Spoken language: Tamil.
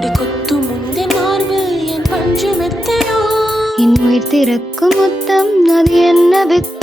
கொடி கொத்து முந்தி மார்பில் என் பஞ்சு மெத்தையோ என் உயிர் திறக்கும் முத்தம் அது என்ன வெக்கம்